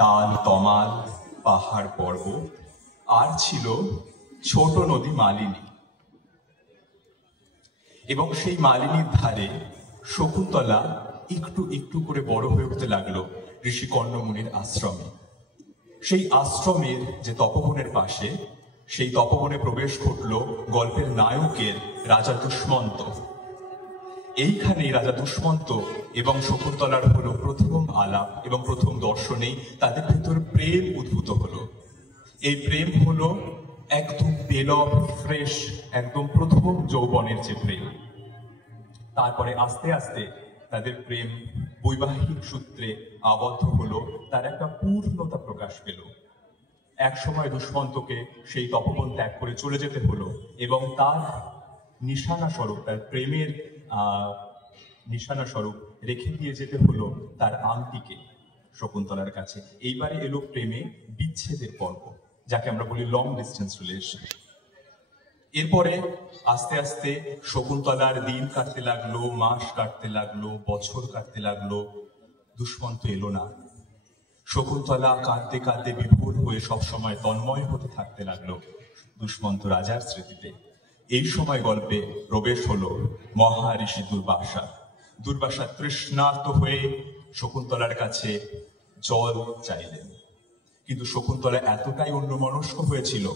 তাল তমাল, পাহাড় পর্বত, আর ছিল ছোট নদী মালিনী। এবং সেই মালিনীর ধারে শকুন্তলা একটু একটু করে বড় হয়ে উঠতে লাগলো ঋষি কর্ণমুনির আশ্রমে। সেই আশ্রমের যে তপবনের পাশে, সেই তপবনে প্রবেশ ঘটল গল্পের নায়কের রাজা দুষ্মন্ত। এইখানেই রাজা দুষ্মন্ত এবং শকুন্তলার হলো প্রথম আলাপ, এবং প্রথম দর্শনেই তাদের ভেতর প্রেম উদ্ভূত হলো। এই প্রেম হলো একদম বেলব ফ্রেশ, একদম প্রথম যৌবনের যে প্রেম। তারপরে আস্তে আস্তে তাদের প্রেম বৈবাহিক সূত্রে আবদ্ধ হলো, তার একটা পূর্ণতা প্রকাশ পেল। এক সময় দুষ্মন্তকে সেই তপবন ত্যাগ করে চলে যেতে হলো, এবং তার নিশানা স্বরূপ, তার প্রেমের নিশানা স্বরূপ রেখে দিয়ে যেতে হলো তার আংটিকে শকুন্তলার কাছে। এইবারে এলো প্রেমে বিচ্ছেদের পর্ব, যাকে আমরা বলি লং ডিস্টেন্স রিলেশন। এরপরে আস্তে আস্তে শকুন্তলার দিন কাটতে লাগলো, মাস কাটতে লাগলো, বছর কাটতে লাগলো, দুষ্মন্ত এলো না। শকুন্তলা কাঁদতে কাঁদতে বিভোর হয়ে সবসময় তন্ময় হতে থাকতে লাগলো দুষ্মন্ত রাজার স্মৃতিতে। এই সময় গল্পে প্রবেশ হলো মহাঋষি দুর্বাসা। দুর্বাসা তৃষ্ণার্ত হয়ে শকুন্তলার কাছে জল চাইলেন, কিন্তু শকুন্তলা এতটাই অন্যমনস্ক হয়েছিল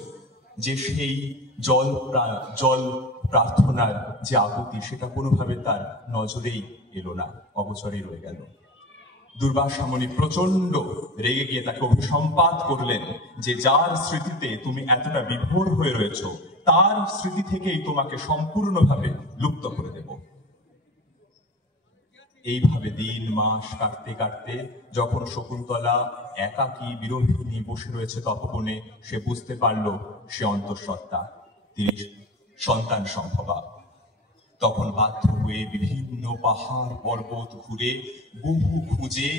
যে সেই জল প্রার্থনার যে আকুতি, সেটা কোনোভাবে তার নজরেই এলো না, অগোচরেই রয়ে গেল। দুর্বাসা মুনি প্রচন্ড রেগে গিয়ে তাকে অভিসম্পাত করলেন যে যার স্মৃতিতে তুমি এতটা বিভোর হয়ে রয়েছ, তার স্মৃতি থেকেই তোমাকে সম্পূর্ণভাবে লুপ্ত করে দেব। এইভাবে দিন মাস কাটতে কাটতে যখন শকুন্তলা একাকী বিরোহিনী বসে রয়েছে তপবনে, সে বুঝতে পারল সে অন্তঃসত্ত্বা, তিনি সন্তান সম্ভবা। তখন বাধ্য হয়ে বিভিন্ন পাহাড় পর্বত ঘুরে বহু খুঁজে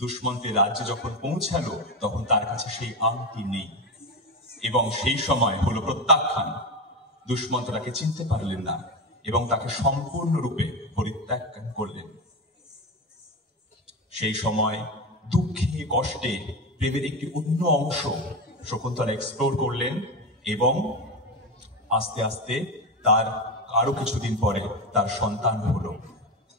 দুষ্মন্তের রাজ্যে যখন পৌঁছালো, তখন তার কাছে সেই আংটি নেই, এবং সেই সময় হলো প্রত্যাখ্যান। দুষ্মন্ত তাকে চিনতে পারলেন না এবং তাকে সম্পূর্ণরূপে পরিত্যাগ করলেন। সেই সময় দুঃখে কষ্টে প্রেমের একটি অন্য অংশ শকুন্তলা এক্সপ্লোর করলেন, এবং আস্তে আস্তে তার আরো কিছুদিন পরে তার সন্তান হলো।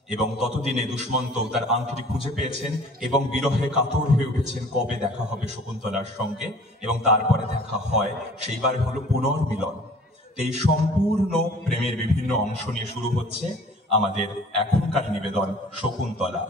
এবং ততদিনে দুষ্মন্ত তার আংটিটি খুঁজে পেয়েছেন এবং বিরহে কাতর হয়ে উঠেছেন কবে দেখা হবে শকুন্তলার সঙ্গে, এবং তারপরে দেখা হয়, সেইবার হলো পুনর্মিলন। এই সম্পূর্ণ প্রেমের বিভিন্ন অংশ নিয়ে শুরু হচ্ছে আমাদের এখনকার নিবেদন শকুন্তলা।